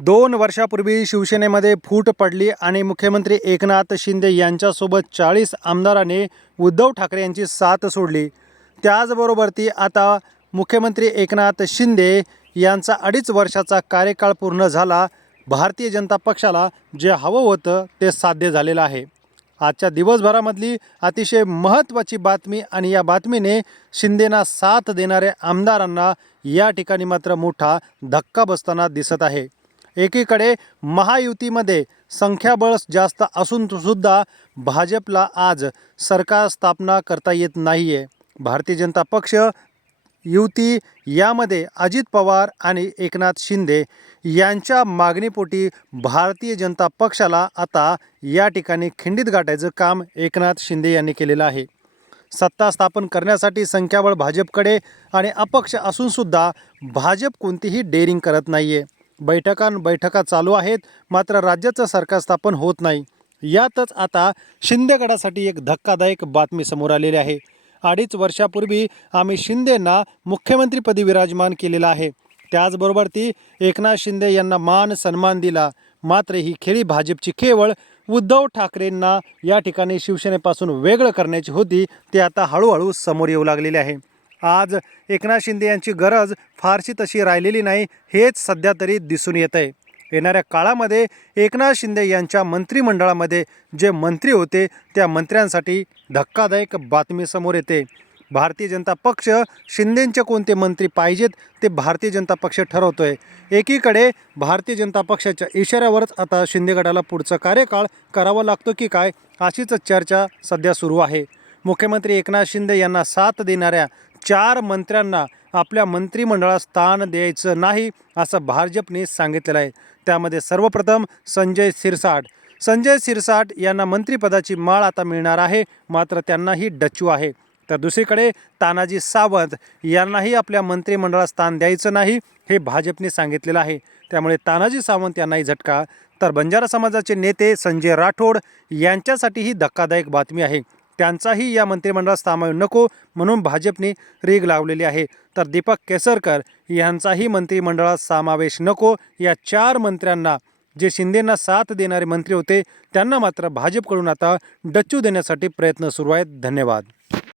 दोन वर्षापूर्वी शिवसेनेमध्ये फूट पडली आणि मुख्यमंत्री एकनाथ शिंदे यांच्यासोबत चाळीस आमदारांनी उद्धव ठाकरे यांची साथ सोडली. त्याचबरोबर ती आता मुख्यमंत्री एकनाथ शिंदे यांचा अडीच वर्षाचा कार्यकाळ पूर्ण झाला. भारतीय जनता पक्षाला जे हवं होतं ते साध्य झालेलं आहे. आजच्या दिवसभरामधली अतिशय महत्त्वाची बातमी आणि या बातमीने शिंदेना साथ देणाऱ्या आमदारांना या ठिकाणी मात्र मोठा धक्का बसताना दिसत आहे. एकीकडे महायुतीमध्ये संख्याबळ जास्त असून सुद्धा भाजपला आज सरकार स्थापना करता येत नाही आहे भारतीय जनता पक्ष युती यामध्ये अजित पवार आणि एकनाथ शिंदे यांच्या मागणीपोटी भारतीय जनता पक्षाला आता या ठिकाणी खिंडीत गाठायचं काम एकनाथ शिंदे यांनी केलेलं आहे. सत्ता स्थापन करण्यासाठी संख्याबळ भाजपकडे आणि अपक्ष असूनसुद्धा भाजप कोणतीही डेअरिंग करत नाही आहे बैठकां बैठका चालू आहेत. मात्र राज्याचं सरकार स्थापन होत नाही. यातच आता शिंदेगडासाठी एक धक्कादायक बातमी समोर आलेली आहे. अडीच वर्षापूर्वी आम्ही शिंदेंना मुख्यमंत्रीपदी विराजमान केलेलं आहे. त्याचबरोबर ती एकनाथ शिंदे यांना मान सन्मान दिला. मात्र ही खेळी भाजपची केवळ उद्धव ठाकरेंना या ठिकाणी शिवसेनेपासून वेगळं करण्याची होती. ते आता हळूहळू समोर येऊ लागलेले आहे. आज एकनाथ शिंदे यांची गरज फारशी तशी राहिलेली नाही हेच सध्या तरी दिसून येत आहे येणाऱ्या काळामध्ये एकनाथ शिंदे यांच्या मंत्रिमंडळामध्ये जे मंत्री होते त्या मंत्र्यांसाठी धक्कादायक बातमी समोर येते. भारतीय जनता पक्ष शिंदेंचे कोणते मंत्री पाहिजेत ते भारतीय जनता पक्ष ठरवतोय. एकीकडे भारतीय जनता पक्षाच्या इशाऱ्यावरच आता शिंदेगडाला पुढचा कार्यकाळ करावा लागतो की काय अशीच चर्चा सध्या सुरू आहे. मुख्यमंत्री एकनाथ शिंदे यांना साथ देणाऱ्या चार मंत्र्यांना आपल्या मंत्रिमंडळात स्थान द्यायचं नाही असं भाजपने सांगितलेलं आहे. त्यामध्ये सर्वप्रथम संजय सिरसाट. संजय सिरसाट यांना मंत्रिपदाची माळ आता मिळणार आहे मात्र त्यांनाही डच्चू आहे. तर दुसरीकडे तानाजी सावंत यांनाही आपल्या मंत्रिमंडळात स्थान द्यायचं नाही हे भाजपने सांगितलेलं आहे. त्यामुळे तानाजी सावंत यांनाही झटका. तर बंजारा समाजाचे नेते संजय राठोड यांच्यासाठी ही धक्कादायक बातमी आहे. त्यांचाही या मंत्रिमंडळात सामावेश नको म्हणून भाजपने रीग लावलेली आहे. तर दीपक केसरकर यांचाही मंत्रिमंडळात समावेश नको. या चार मंत्र्यांना जे शिंदेंना साथ देणारे मंत्री होते त्यांना मात्र भाजपकडून आता डच्चू देण्यासाठी प्रयत्न सुरू आहेत. धन्यवाद.